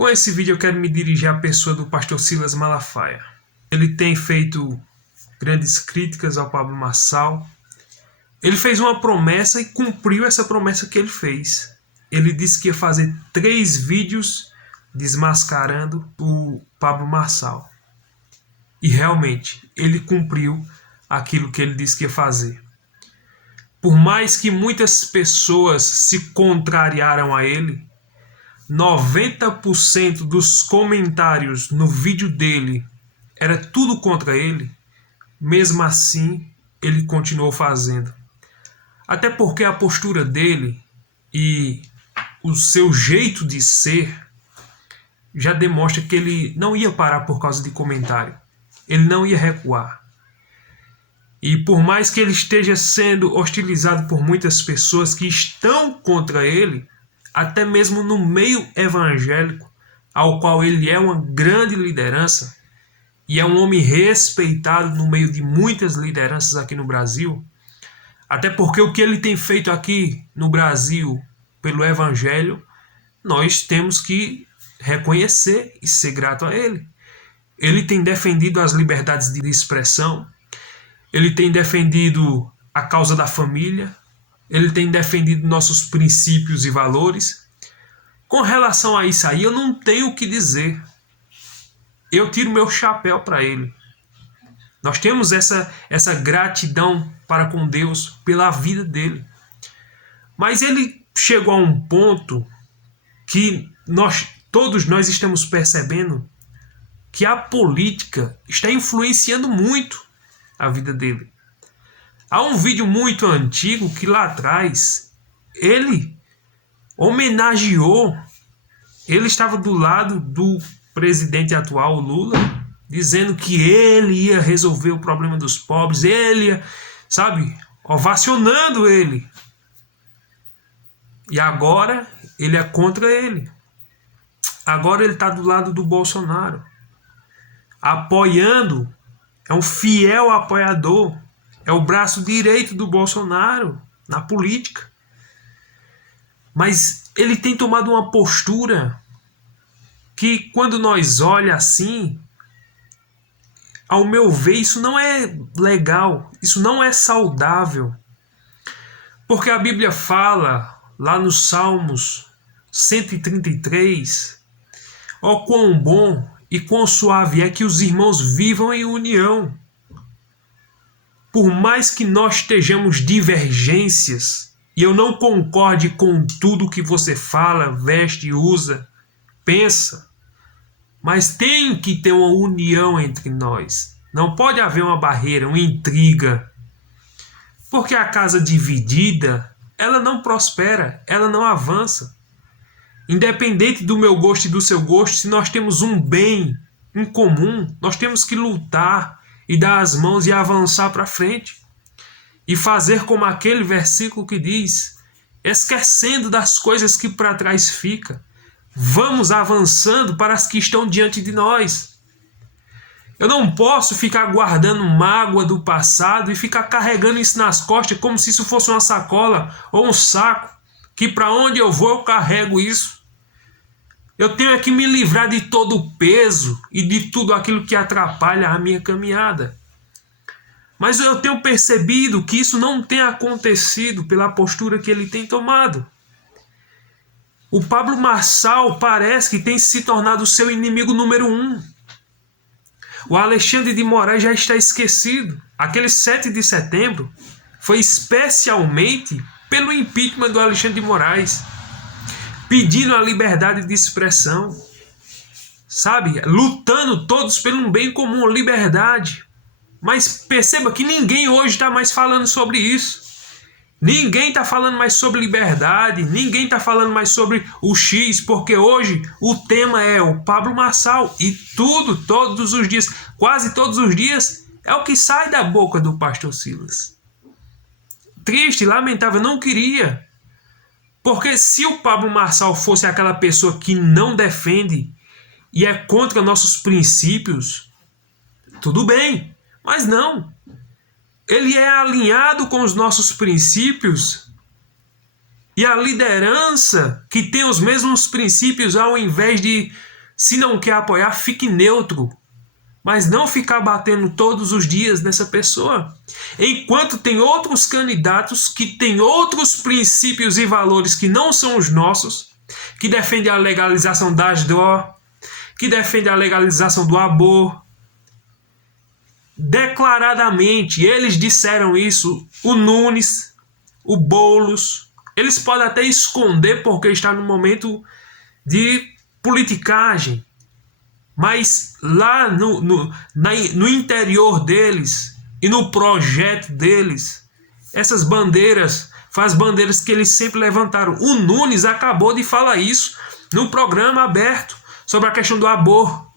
Com esse vídeo eu quero me dirigir à pessoa do pastor Silas Malafaia. Ele tem feito grandes críticas ao Pablo Marçal. Ele fez uma promessa e cumpriu essa promessa que ele fez. Ele disse que ia fazer 3 vídeos desmascarando o Pablo Marçal. E realmente, ele cumpriu aquilo que ele disse que ia fazer. Por mais que muitas pessoas se contrariaram a ele, 90% dos comentários no vídeo dele era tudo contra ele. Mesmo assim, ele continuou fazendo. Até porque a postura dele e o seu jeito de ser já demonstra que ele não ia parar por causa de comentário. Ele não ia recuar. E por mais que ele esteja sendo hostilizado por muitas pessoas que estão contra ele, até mesmo no meio evangélico, ao qual ele é uma grande liderança, e é um homem respeitado no meio de muitas lideranças aqui no Brasil, até porque o que ele tem feito aqui no Brasil pelo evangelho, nós temos que reconhecer e ser grato a ele. Ele tem defendido as liberdades de expressão, ele tem defendido a causa da família, ele tem defendido nossos princípios e valores. Com relação a isso aí, eu não tenho o que dizer. Eu tiro meu chapéu para ele. Nós temos essa gratidão para com Deus pela vida dele. Mas ele chegou a um ponto que todos nós estamos percebendo que a política está influenciando muito a vida dele. Há um vídeo muito antigo que lá atrás ele homenageou, ele estava do lado do presidente atual, Lula, dizendo que ele ia resolver o problema dos pobres, ele ia, ovacionando ele. E agora ele é contra ele. Agora ele está do lado do Bolsonaro, apoiando, é um fiel apoiador, é o braço direito do Bolsonaro na política. Mas ele tem tomado uma postura que, quando nós olhamos assim, ao meu ver, isso não é legal, isso não é saudável. Porque a Bíblia fala, lá nos Salmos 133, ó quão bom e quão suave é que os irmãos vivam em união. Por mais que nós estejamos divergências, e eu não concorde com tudo que você fala, veste, usa, pensa, mas tem que ter uma união entre nós. Não pode haver uma barreira, uma intriga. Porque a casa dividida, ela não prospera, ela não avança. Independente do meu gosto e do seu gosto, se nós temos um bem em comum, nós temos que lutar e dar as mãos e avançar para frente. E fazer como aquele versículo que diz, esquecendo das coisas que para trás fica, vamos avançando para as que estão diante de nós. Eu não posso ficar guardando mágoa do passado e ficar carregando isso nas costas como se isso fosse uma sacola ou um saco, que para onde eu vou eu carrego isso. Eu tenho que me livrar de todo o peso e de tudo aquilo que atrapalha a minha caminhada. Mas eu tenho percebido que isso não tem acontecido pela postura que ele tem tomado. O Pablo Marçal parece que tem se tornado o seu inimigo número 1. O Alexandre de Moraes já está esquecido. Aquele 7 de setembro foi especialmente pelo impeachment do Alexandre de Moraes, pedindo a liberdade de expressão, lutando todos pelo um bem comum, liberdade. Mas perceba que ninguém hoje está mais falando sobre isso. Ninguém está falando mais sobre liberdade, ninguém está falando mais sobre o X, porque hoje o tema é o Pablo Marçal e todos os dias, quase todos os dias, é o que sai da boca do pastor Silas. Triste, lamentável, não queria. Porque se o Pablo Marçal fosse aquela pessoa que não defende e é contra nossos princípios, tudo bem, mas não. Ele é alinhado com os nossos princípios E a liderança que tem os mesmos princípios, ao invés de, se não quer apoiar, fique neutro. Mas não ficar batendo todos os dias nessa pessoa. Enquanto tem outros candidatos que têm outros princípios e valores que não são os nossos, que defendem a legalização das drogas, que defendem a legalização do aborto. Declaradamente, eles disseram isso, o Nunes, o Boulos. Eles podem até esconder porque está no momento de politicagem. Mas lá no interior deles e no projeto deles, essas bandeiras, as bandeiras que eles sempre levantaram. O Nunes acabou de falar isso no programa aberto sobre a questão do aborto.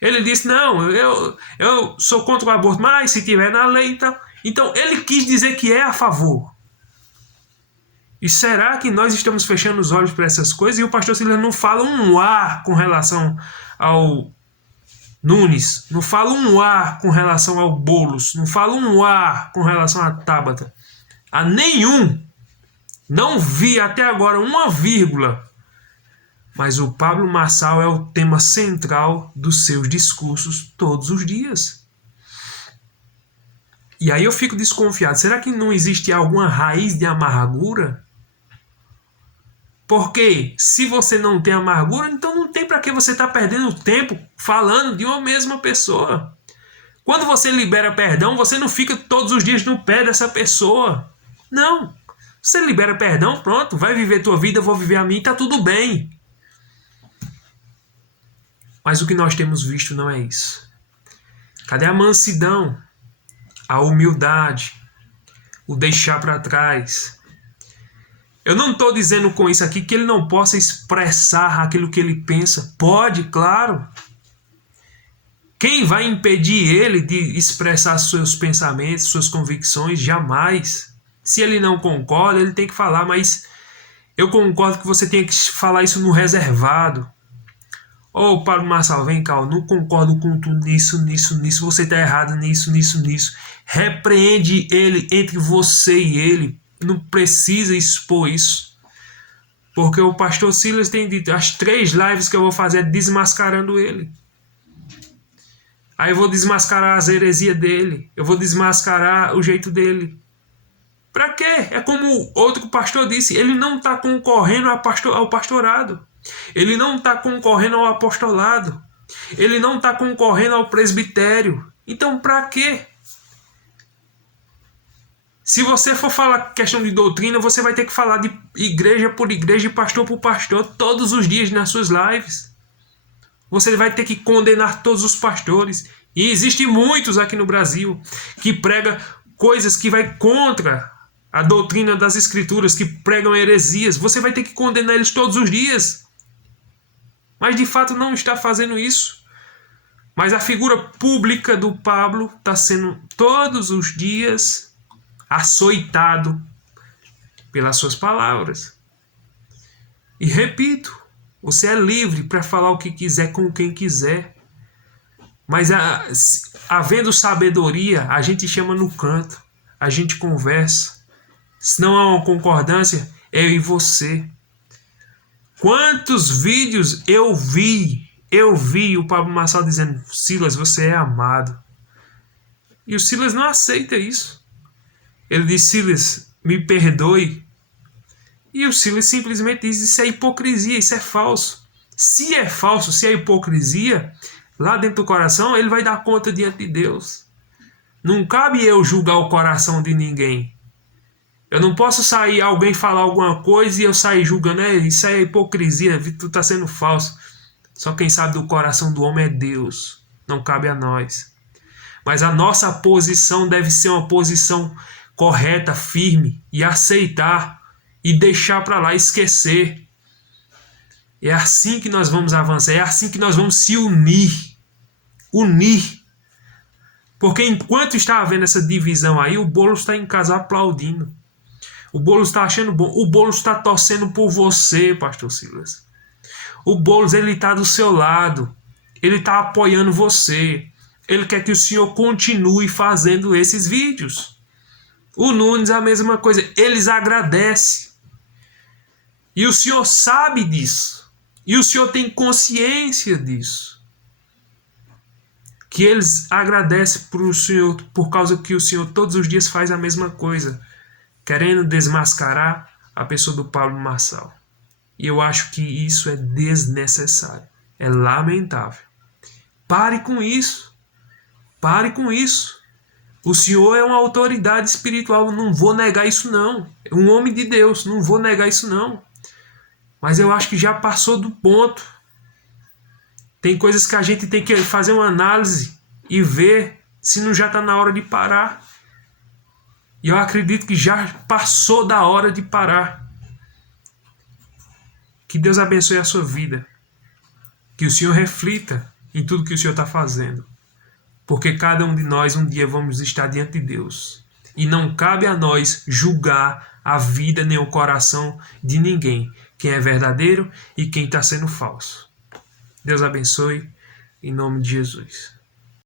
Ele disse, não, eu sou contra o aborto, mas se tiver na lei, então ele quis dizer que é a favor. E será que nós estamos fechando os olhos para essas coisas? E o pastor Silas não fala um A com relação ao Nunes, não fala um A com relação ao Boulos, não fala um A com relação a Tabata. A nenhum. Não vi até agora uma vírgula. Mas o Pablo Marçal é o tema central dos seus discursos todos os dias. E aí eu fico desconfiado. Será que não existe alguma raiz de amargura? Porque se você não tem amargura, então não tem para que você estar perdendo tempo falando de uma mesma pessoa. Quando você libera perdão, você não fica todos os dias no pé dessa pessoa. Não. Você libera perdão, pronto, vai viver tua vida, eu vou viver a minha, tá tudo bem. Mas o que nós temos visto não é isso. Cadê a mansidão, a humildade, o deixar para trás? Eu não estou dizendo com isso aqui que ele não possa expressar aquilo que ele pensa. Pode, claro. Quem vai impedir ele de expressar seus pensamentos, suas convicções? Jamais. Se ele não concorda, ele tem que falar, mas eu concordo que você tem que falar isso no reservado. Ô, Pablo Marçal, vem cá, eu não concordo com tu nisso, você está errado nisso. Repreende ele entre você e ele. Não precisa expor isso. Porque o pastor Silas tem dito, as 3 lives que eu vou fazer é desmascarando ele. Aí eu vou desmascarar as heresias dele. Eu vou desmascarar o jeito dele. Pra quê? É como outro pastor disse, ele não está concorrendo ao pastorado. Ele não está concorrendo ao apostolado. Ele não está concorrendo ao presbitério. Então, para quê? Se você for falar questão de doutrina, você vai ter que falar de igreja por igreja e pastor por pastor todos os dias nas suas lives. Você vai ter que condenar todos os pastores. E existem muitos aqui no Brasil que pregam coisas que vai contra a doutrina das escrituras, que pregam heresias. Você vai ter que condenar eles todos os dias. Mas de fato não está fazendo isso. Mas a figura pública do Pablo está sendo todos os dias açoitado pelas suas palavras. E repito, você é livre para falar o que quiser com quem quiser. Mas havendo sabedoria, a gente chama no canto, a gente conversa. Se não há uma concordância, eu e você. Quantos vídeos eu vi o Pablo Marçal dizendo, Silas, você é amado. E o Silas não aceita isso. Ele diz, Silas, me perdoe. E o Silas simplesmente diz, isso é hipocrisia, isso é falso. Se é falso, se é hipocrisia, lá dentro do coração, ele vai dar conta diante de Deus. Não cabe eu julgar o coração de ninguém. Eu não posso sair, alguém falar alguma coisa e eu sair julgando, isso é hipocrisia, tu está sendo falso. Só quem sabe do coração do homem é Deus, não cabe a nós. Mas a nossa posição deve ser uma posição correta, firme, e aceitar, e deixar para lá, esquecer. É assim que nós vamos avançar, é assim que nós vamos se unir. Porque enquanto está havendo essa divisão aí, o Boulos está em casa aplaudindo. O Boulos está achando bom. O Boulos está torcendo por você, pastor Silas. O Boulos, ele está do seu lado. Ele está apoiando você. Ele quer que o senhor continue fazendo esses vídeos. O Nunes, a mesma coisa. Eles agradecem. E o Senhor sabe disso. E o Senhor tem consciência disso. Que eles agradecem por o Senhor, por causa que o Senhor todos os dias faz a mesma coisa, querendo desmascarar a pessoa do Pablo Marçal. E eu acho que isso é desnecessário. É lamentável. Pare com isso. Pare com isso. O Senhor é uma autoridade espiritual, não vou negar isso não. É um homem de Deus, não vou negar isso não. Mas eu acho que já passou do ponto. Tem coisas que a gente tem que fazer uma análise e ver se não já está na hora de parar. E eu acredito que já passou da hora de parar. Que Deus abençoe a sua vida. Que o Senhor reflita em tudo que o Senhor está fazendo. Porque cada um de nós um dia vamos estar diante de Deus. E não cabe a nós julgar a vida nem o coração de ninguém. Quem é verdadeiro e quem está sendo falso. Deus abençoe, em nome de Jesus.